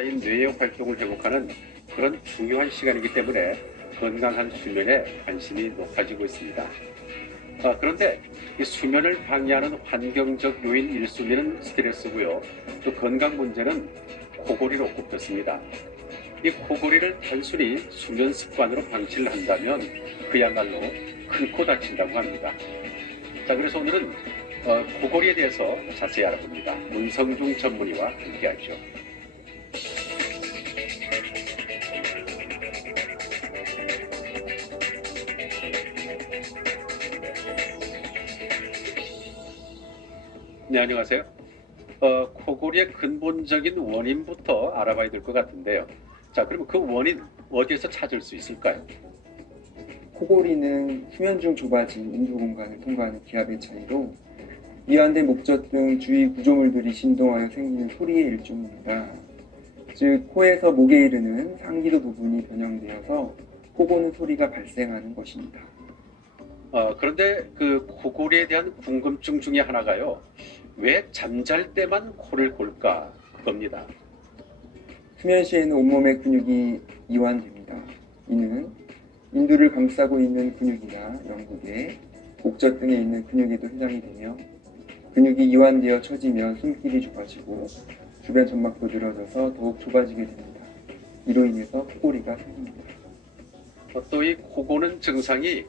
인 뇌의 활동을 회복하는 그런 중요한 시간이기 때문에 건강한 수면에 관심이 높아지고 있습니다. 그런데 이 수면을 방해하는 환경적 요인 1순위는 스트레스고요. 또 건강 문제는 코골이로 꼽혔습니다. 이 코골이를 단순히 수면 습관으로 방치를 한다면 그야말로 큰 코 다친다고 합니다. 자, 그래서 오늘은 코골이에 대해서 자세히 알아봅니다. 문성중 전문의와 함께하죠. 네, 안녕하세요. 코골이의 근본적인 원인부터 알아봐야 될 것 같은데요. 자, 그러면 그 원인 어디에서 찾을 수 있을까요? 코골이는 수면 중 좁아진 인두 공간을 통과하는 기압의 차이로 이완된 목젖 등 주위 구조물들이 진동하여 생기는 소리의 일종입니다. 즉, 코에서 목에 이르는 상기도 부분이 변형되어서 코고는 소리가 발생하는 것입니다. 그런데 그 코골이에 대한 궁금증 중에 하나가요. 왜 잠잘 때만 코를 골까? 그겁니다. 수면 시에는 온몸의 근육이 이완됩니다. 이는 인두를 감싸고 있는 근육이나 영국에 목젖 등에 있는 근육에도 해당이 되며 근육이 이완되어 처지면 숨길이 좁아지고 주변 점막도 늘어져서 더욱 좁아지게 됩니다. 이로 인해서 코골이가 생깁니다. 또 이 코고는 증상이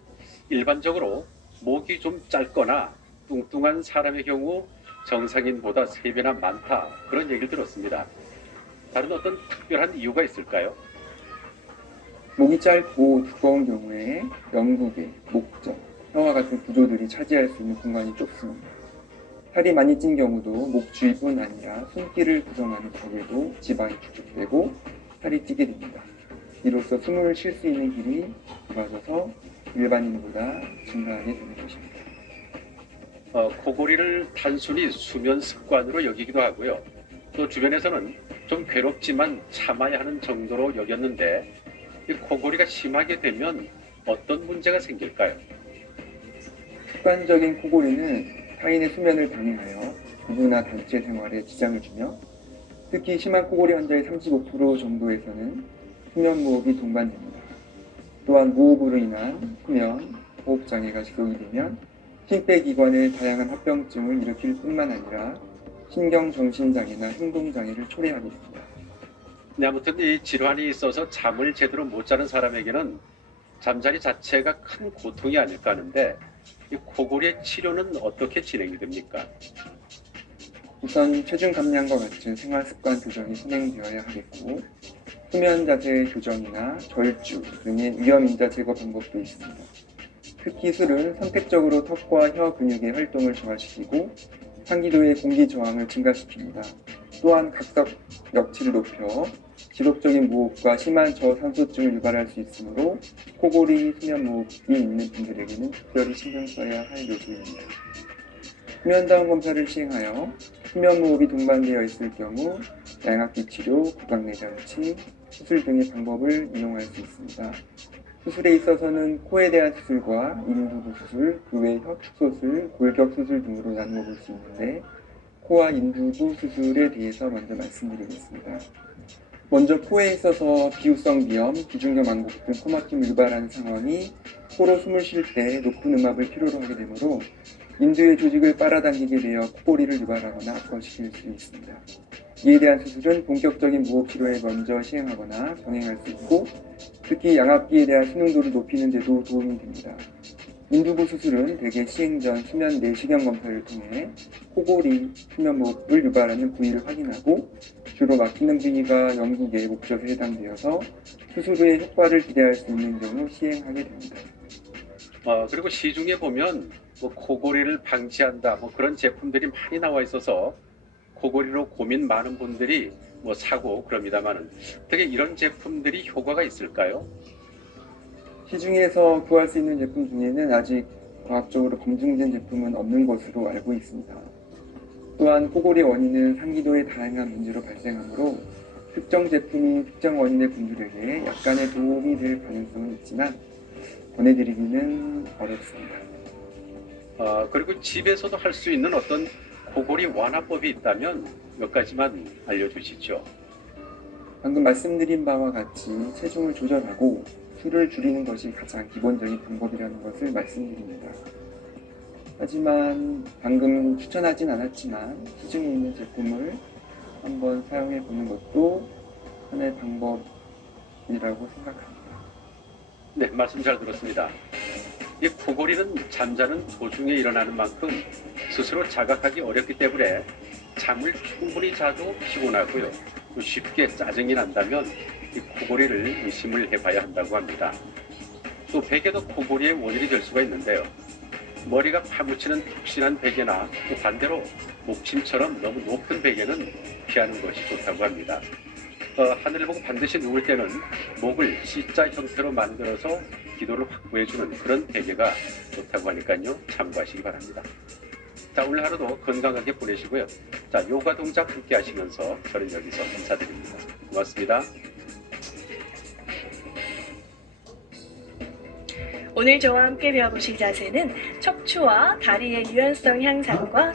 일반적으로 목이 좀 짧거나 뚱뚱한 사람의 경우 정상인보다 3배나 많다. 그런 얘기를 들었습니다. 다른 어떤 특별한 이유가 있을까요? 목이 짧고 두꺼운 경우에 영국의 목젖, 혀와 같은 구조들이 차지할 수 있는 공간이 좁습니다. 살이 많이 찐 경우도 목 주위뿐 아니라 손길을 구성하는 벽에도 지방이 축적되고 살이 찌게 됩니다. 이로써 숨을 쉴 수 있는 길이 좁아져서 일반인보다 증가하게 되는 것입니다. 코골이를 단순히 수면 습관으로 여기기도 하고요. 또 주변에서는 좀 괴롭지만 참아야 하는 정도로 여겼는데 이 코골이가 심하게 되면 어떤 문제가 생길까요? 습관적인 코골이는 타인의 수면을 방해하여 부부나 단체 생활에 지장을 주며 특히 심한 코골이 환자의 35% 정도에서는 수면 무호흡이 동반됩니다. 또한 무호흡으로 인한 수면, 호흡장애가 지속이 되면 심폐기관의 다양한 합병증을 일으킬 뿐만 아니라 신경정신장애나 행동장애를 초래하게 됩니다. 네, 아무튼 이 질환이 있어서 잠을 제대로 못 자는 사람에게는 잠자리 자체가 큰 고통이 아닐까 하는데 이 코골이의 치료는 어떻게 진행이 됩니까? 우선 체중 감량과 같은 생활습관 교정이 진행되어야 하겠고 수면 자세 교정이나 절주 등의 위험 인자 제거 방법도 있습니다. 특히 술은 선택적으로 턱과 혀 근육의 활동을 저하시키고 상기도의 공기 저항을 증가시킵니다. 또한 각석 역치를 높여 지속적인 무호흡과 심한 저산소증을 유발할 수 있으므로 코골이, 수면 무호흡이 있는 분들에게는 특별히 신경 써야 할 요소입니다. 수면다운 검사를 시행하여 수면 무호흡이 동반되어 있을 경우 양압기 치료, 구강내 장치, 수술 등의 방법을 이용할 수 있습니다. 수술에 있어서는 코에 대한 수술과 인두부 수술, 그 외 혀축소술, 골격 수술 등으로 나누어 볼 수 있는데 코와 인두부 수술에 대해서 먼저 말씀드리겠습니다. 먼저 코에 있어서 비후성 비염, 기중경 완곡 등 코막힘을 유발하는 상황이 코로 숨을 쉴 때 높은 음압을 필요로 하게 되므로 인두의 조직을 빨아당기게 되어 코골이를 유발하거나 악화시킬 수 있습니다. 이에 대한 수술은 본격적인 무호흡 치료에 먼저 시행하거나 병행할 수 있고 특히 양압기에 대한 수능도를 높이는 데도 도움이 됩니다. 인두부 수술은 대개 시행 전 수면 내시경 검사를 통해 코골이, 수면 무호흡을 유발하는 부위를 확인하고 주로 막히는 부위가 영국의 목젖에 해당되어서 수술 후에 효과를 기대할 수 있는 경우 시행하게 됩니다. 그리고 시중에 보면 뭐 코골이를 방지한다 뭐 그런 제품들이 많이 나와 있어서 코골이로 고민 많은 분들이 뭐 사고 그럽니다만은 어떻게 이런 제품들이 효과가 있을까요? 시중에서 구할 수 있는 제품 중에는 아직 과학적으로 검증된 제품은 없는 것으로 알고 있습니다. 또한 코골이 원인은 상기도의 다양한 문제로 발생하므로 특정 제품이 특정 원인의 분들에게 약간의 도움이 될 가능성은 있지만 권해드리기는 어렵습니다. 그리고 집에서도 할 수 있는 어떤 코골이 완화법이 있다면 몇 가지만 알려주시죠. 방금 말씀드린 바와 같이 체중을 조절하고 술을 줄이는 것이 가장 기본적인 방법이라는 것을 말씀드립니다. 하지만 방금 추천하진 않았지만 시중에 있는 제품을 한번 사용해 보는 것도 하나의 방법이라고 생각합니다. 네, 말씀 잘 들었습니다. 이 코골이는 잠자는 도중에 일어나는 만큼 스스로 자각하기 어렵기 때문에 잠을 충분히 자도 피곤하고요. 또 쉽게 짜증이 난다면 이 코골이를 의심을 해봐야 한다고 합니다. 또 베개도 코골이의 원인이 될 수가 있는데요. 머리가 파묻히는 푹신한 베개나 또 반대로 목침처럼 너무 높은 베개는 피하는 것이 좋다고 합니다. 하늘을 보고 반드시 누울 때는 목을 C자 형태로 만들어서 기도를 확보해주는 그런 베개가 좋다고 하니까요. 참고하시기 바랍니다. 자, 오늘 하루도 건강하게 보내시고요. 자, 요가 동작 함께 하시면서 저는 여기서 인사드립니다. 고맙습니다. 오늘 저와 함께 배워보실 자세는 척추와 다리의 유연성 향상과